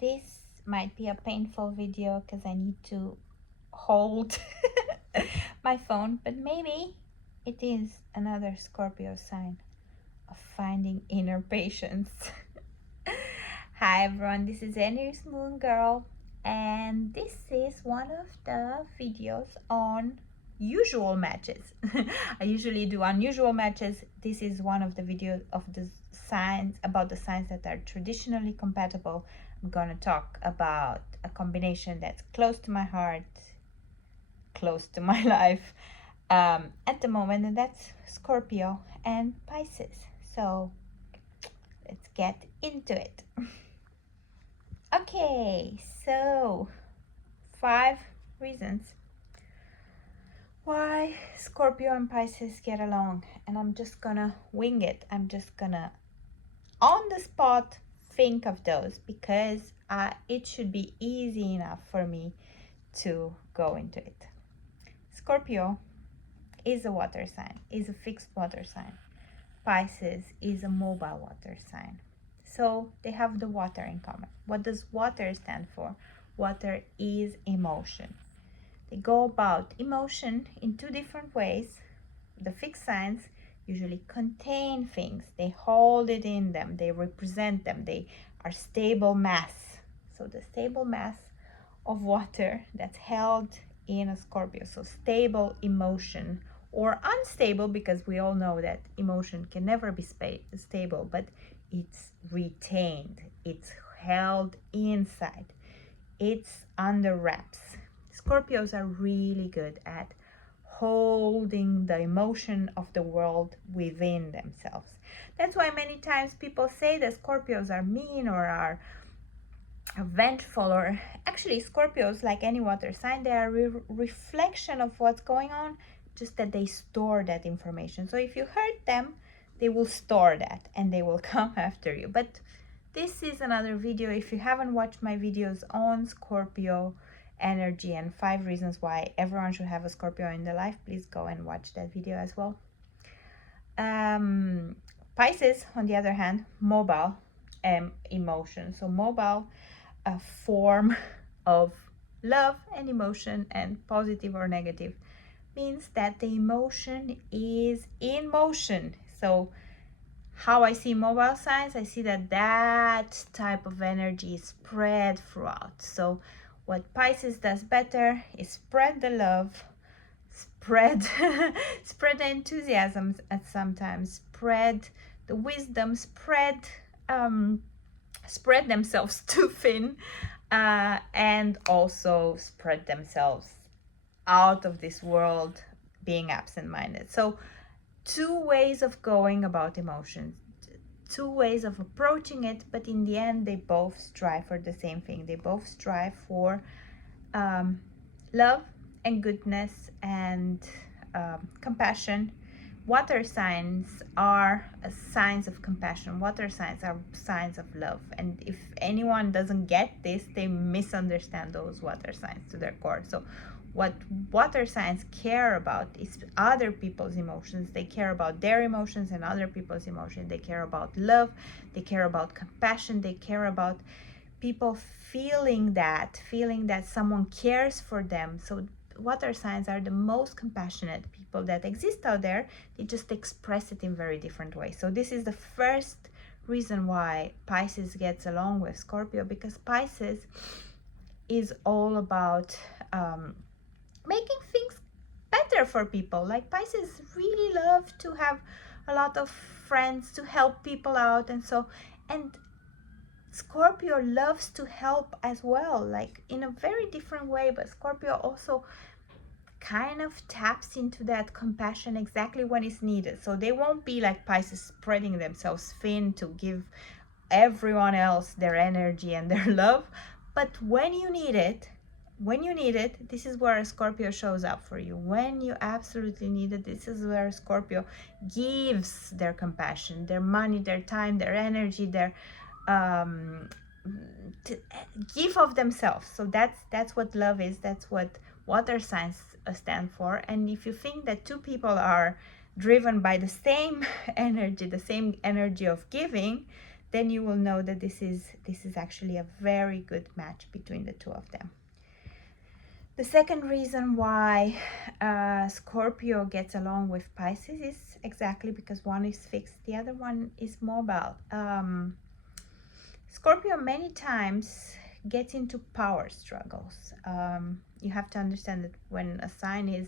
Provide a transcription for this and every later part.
This might be a painful video because I need to hold my phone, but maybe it is another Scorpio sign of finding inner patience. Hi everyone, this is Aries Moon Girl, and this is one of the videos on usual matches. I usually do unusual matches. This is one of the videos of the signs, about the signs that are traditionally compatible. I'm gonna talk about a combination that's close to my heart, close to my life at the moment, and that's Scorpio and Pisces. So let's get into it. Okay, so 5 reasons why Scorpio and Pisces get along, and I'm just gonna wing it. I'm just gonna on the spot think of those because it should be easy enough for me to go into it. Scorpio is a water sign, is a fixed water sign. Pisces is a mobile water sign. So they have the water in common. What does water stand for? Water is emotion. They go about emotion in 2 different ways. The fixed signs usually contain things. They hold it in them. They represent them. They are stable mass. So the stable mass of water that's held in a Scorpio. So stable emotion, or unstable, because we all know that emotion can never be stable, but it's retained, it's held inside, it's under wraps. Scorpios are really good at holding the emotion of the world within themselves. That's why many times people say that Scorpios are mean or are vengeful, or actually Scorpios, like any water sign, they are a reflection of what's going on, just that they store that information. So if you hurt them, they will store that and they will come after you. But this is another video. If you haven't watched my videos on Scorpio energy and 5 reasons why everyone should have a Scorpio in their life, please go and watch that video as well. Pisces, on the other hand, mobile emotion. So mobile, a form of love and emotion, and positive or negative, means that the emotion is in motion. So how I see mobile signs, I see that that type of energy is spread throughout. So what Pisces does better is spread the love, spread spread the enthusiasm, at sometimes spread the wisdom, spread themselves too thin, and also spread themselves out of this world, being absent-minded. So 2 ways of going about emotions, 2 ways of approaching it, but in the end they both strive for the same thing. They both strive for love and goodness and compassion. Water signs are signs of compassion. Water signs are signs of love. And if anyone doesn't get this, they misunderstand those water signs to their core. So what water signs care about is other people's emotions. They care about their emotions and other people's emotions. They care about love. They care about compassion. They care about people feeling that someone cares for them. So water signs are the most compassionate people that exist out there. They just express it in very different ways. So this is the first reason why Pisces gets along with Scorpio, because Pisces is all about making things better for people. Like Pisces really love to have a lot of friends, to help people out, and Scorpio loves to help as well, like in a very different way. But Scorpio also kind of taps into that compassion exactly when it's needed. So they won't be like Pisces, spreading themselves thin to give everyone else their energy and their love. But when you need it, this is where Scorpio shows up for you. When you absolutely need it, this is where Scorpio gives their compassion, their money, their time, their energy, their give of themselves. So that's what love is. That's what water signs stand for. And if you think that 2 people are driven by the same energy of giving, then you will know that this is actually a very good match between the two of them. The second reason why Scorpio gets along with Pisces is exactly because one is fixed, the other one is mobile. Scorpio many times gets into power struggles. You have to understand that when a sign is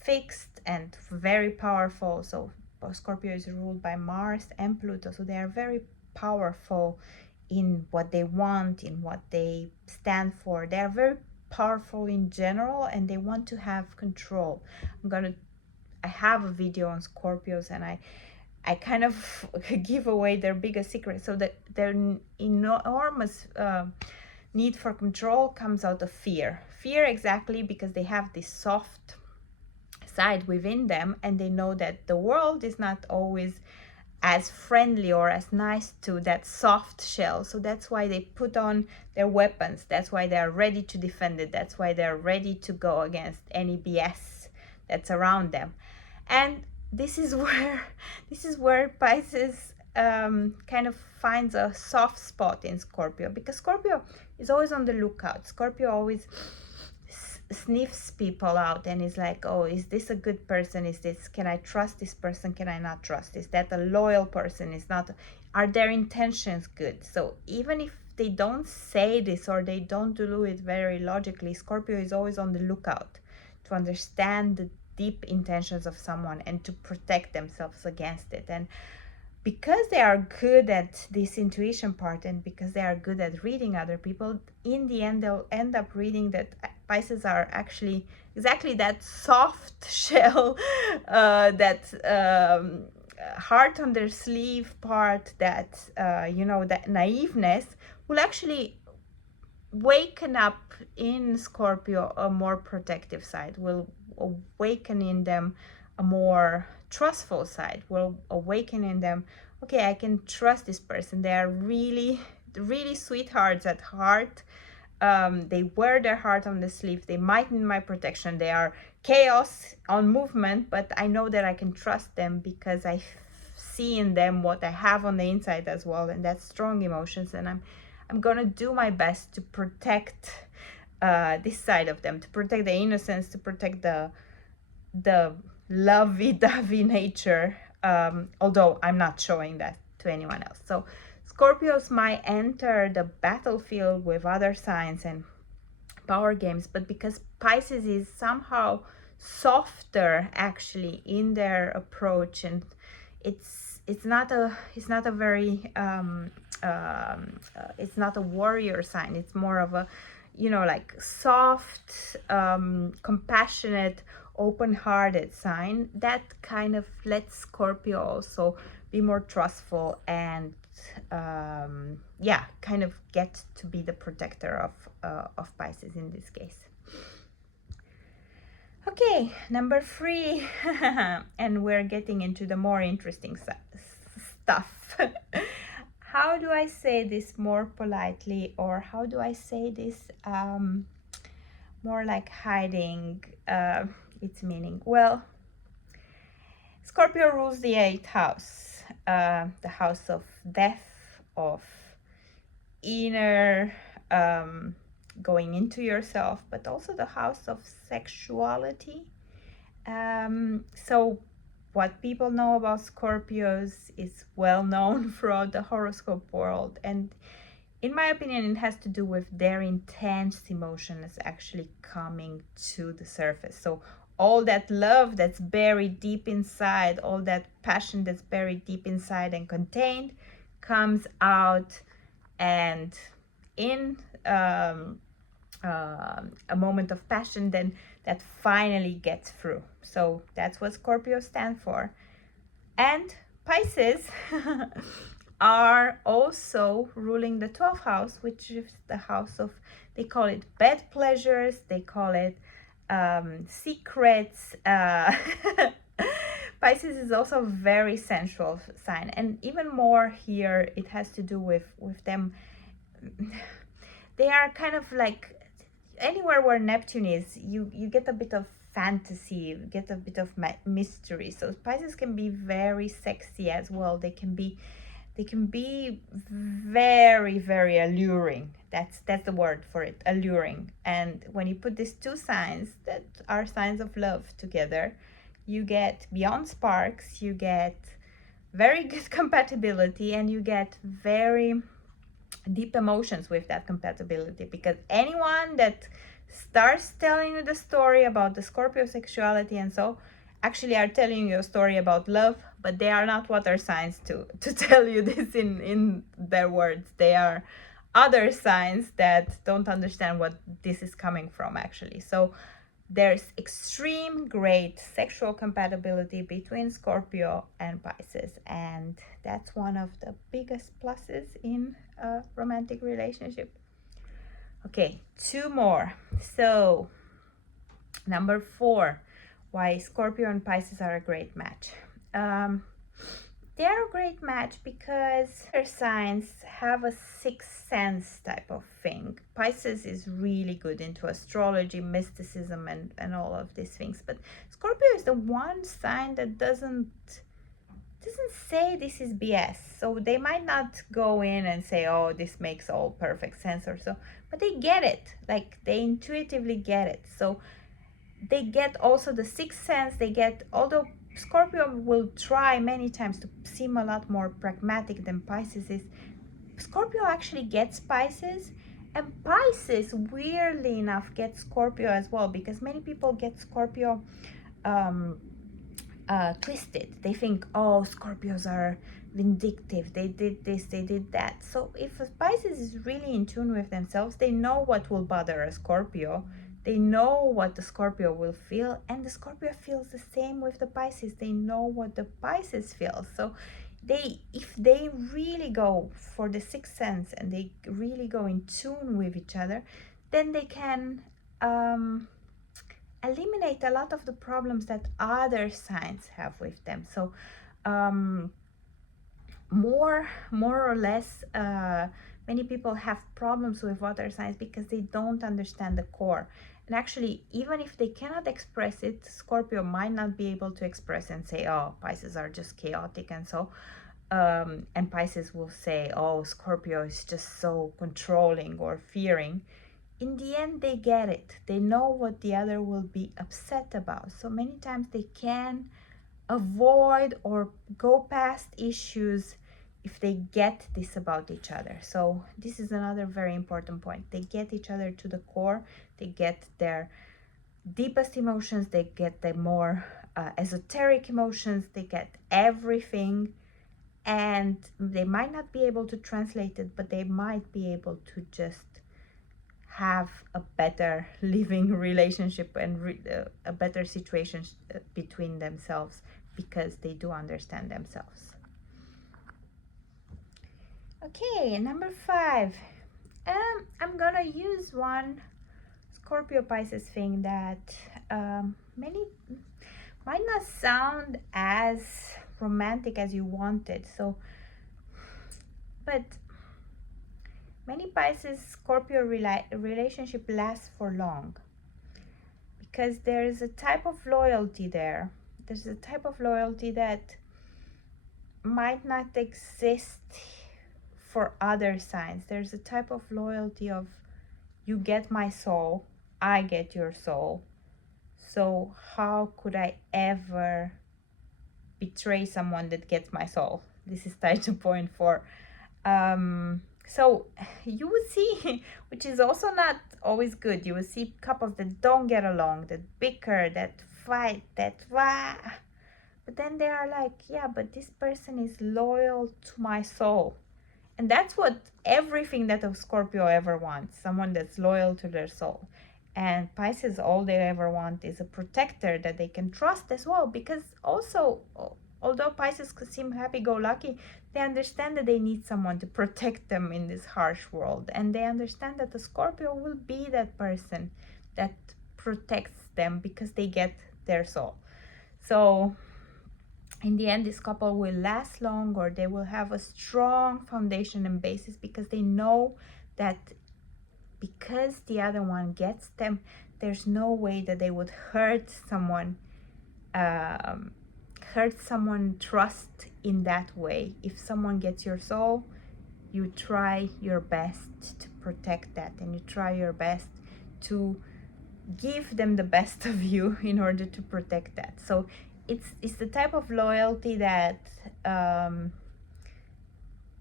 fixed and very powerful, so Scorpio is ruled by Mars and Pluto, so they are very powerful in what they want, in what they stand for. They are very powerful in general, and they want to have control. I have a video on Scorpios, and I kind of give away their biggest secret. So that their enormous need for control comes out of fear. Fear exactly because they have this soft side within them, and they know that the world is not always as friendly or as nice to that soft shell. So that's why they put on their weapons. That's why they are ready to defend it. That's why they're ready to go against any BS that's around them. And this is where Pisces kind of finds a soft spot in Scorpio, because Scorpio is always on the lookout. Scorpio always sniffs people out and is like, oh, is this a good person? Can I trust this person? Can I not trust? Is that a loyal person? Are their intentions good? So even if they don't say this or they don't do it very logically, Scorpio is always on the lookout to understand the deep intentions of someone and to protect themselves against it. And because they are good at this intuition part, and because they are good at reading other people, in the end they'll end up reading that Pisces are actually exactly that soft shell, that heart on their sleeve part, that that naiveness will actually waken up in Scorpio a more protective side, will awaken in them a more trustful side, will awaken in them, okay, I can trust this person. They are really sweethearts at heart. They wear their heart on the sleeve. They might need my protection. They are chaos on movement, but I know that I can trust them because I see in them what I have on the inside as well, and that's strong emotions. And I'm gonna do my best to protect this side of them, to protect the innocence, to protect the lovey-dovey nature, although I'm not showing that to anyone else. So Scorpios might enter the battlefield with other signs and power games, but because Pisces is somehow softer actually in their approach, and it's not a very it's not a warrior sign. It's more of a like soft, compassionate, open-hearted sign that kind of lets Scorpio also be more trustful and kind of get to be the protector of Pisces in this case. Okay, number 3, and we're getting into the more interesting stuff. How do I say this more politely, or how do I say this more like hiding its meaning? Well, Scorpio rules the 8th house, the house of death, of inner going into yourself, but also the house of sexuality. So what people know about Scorpios is well known throughout the horoscope world, and in my opinion it has to do with their intense emotions actually coming to the surface. So all that love that's buried deep inside, all that passion that's buried deep inside and contained, comes out, and in a moment of passion, then that finally gets through. So that's what Scorpio stands for. And Pisces are also ruling the 12th house, which is the house of, they call it bed pleasures, they call it secrets. Pisces is also a very sensual sign, and even more here it has to do with them. They are kind of like, anywhere where Neptune is, you get a bit of fantasy, you get a bit of mystery. So Pisces can be very sexy as well. They can be They can be very, very alluring. That's the word for it, alluring. And when you put these two signs that are signs of love together, you get beyond sparks, you get very good compatibility, and you get very deep emotions with that compatibility, because anyone that starts telling you the story about the Scorpio sexuality and so actually are telling you a story about love, but they are not water signs to tell you this in their words. They are other signs that don't understand what this is coming from actually. So there's extreme great sexual compatibility between Scorpio and Pisces, and that's one of the biggest pluses in a romantic relationship. Okay, two more. So, number 4, why Scorpio and Pisces are a great match. They're a great match because their signs have a sixth sense type of thing. Pisces is really good into astrology, mysticism, and all of these things. But Scorpio is the one sign that doesn't say this is BS. So they might not go in and say, oh, this makes all perfect sense or so, but they get it. Like they intuitively get it. So they get also the sixth sense. They get, although Scorpio will try many times to seem a lot more pragmatic than Pisces is, Scorpio actually gets Pisces, and Pisces weirdly enough gets Scorpio as well, because many people get Scorpio twisted. They think, oh, Scorpios are vindictive, they did this, they did that. So if a Pisces is really in tune with themselves, they know what will bother a Scorpio, they know what the Scorpio will feel, and the Scorpio feels the same with the Pisces. They know what the Pisces feels. So if they really go for the sixth sense and they really go in tune with each other, then they can eliminate a lot of the problems that other signs have with them. So more or less, many people have problems with water signs because they don't understand the core. And actually, even if they cannot express it, Scorpio might not be able to express and say, oh, Pisces are just chaotic and so. And Pisces will say, oh, Scorpio is just so controlling or fearing. In the end, they get it. They know what the other will be upset about. So many times they can avoid or go past issues if they get this about each other. So this is another very important point. They get each other to the core. They get their deepest emotions. They get the more esoteric emotions. They get everything. And they might not be able to translate it, but they might be able to just have a better living relationship and a better situation between themselves, because they do understand themselves. Okay, number 5. I'm gonna use one Scorpio Pisces thing that many might not sound as romantic as you wanted. So, but many Pisces Scorpio relationship lasts for long, because there is a type of loyalty there. There's a type of loyalty that might not exist for other signs. There's a type of loyalty of, you get my soul, I get your soul. So how could I ever betray someone that gets my soul? This is tied to point 4. So you would see, which is also not always good, you will see couples that don't get along, that bicker, that fight, that wah. But then they are like, yeah, but this person is loyal to my soul. And that's what everything that a Scorpio ever wants, someone that's loyal to their soul. And Pisces, all they ever want is a protector that they can trust as well, because also, although Pisces could seem happy-go-lucky, they understand that they need someone to protect them in this harsh world. And they understand that the Scorpio will be that person that protects them because they get their soul. So in the end, this couple will last long, or they will have a strong foundation and basis, because they know that because the other one gets them, there's no way that they would hurt someone hurt someone trust in that way. If someone gets your soul, you try your best to protect that, and you try your best to give them the best of you in order to protect that. So it's the type of loyalty that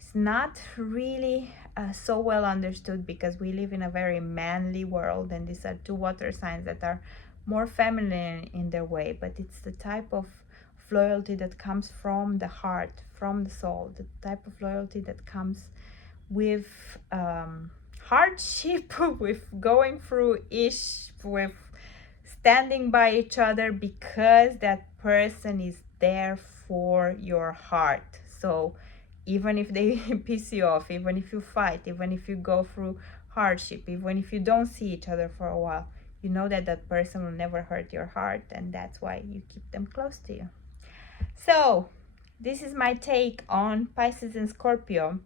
is not really so well understood, because we live in a very manly world, and these are two water signs that are more feminine in their way. But it's the type of loyalty that comes from the heart, from the soul, the type of loyalty that comes with hardship, with going through with standing by each other, because that person is there for your heart. So even if they piss you off, even if you fight, even if you go through hardship, even if you don't see each other for a while, you know that that person will never hurt your heart, and that's why you keep them close to you. So this is my take on Pisces and Scorpio.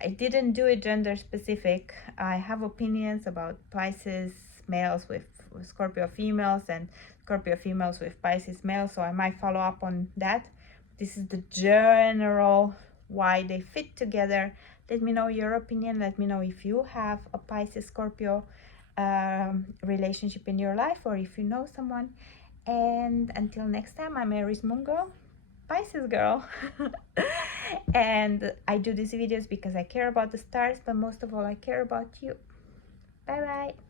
I didn't do it gender specific. I have opinions about Pisces males with Scorpio females, and Scorpio females with Pisces males, so I might follow up on that. This is the general why they fit together. Let me know your opinion. Let me know if you have a Pisces Scorpio relationship in your life, or if you know someone. And until next time, I'm Aries Moon Girl, Pisces girl. And I do these videos because I care about the stars, but most of all I care about you. Bye bye.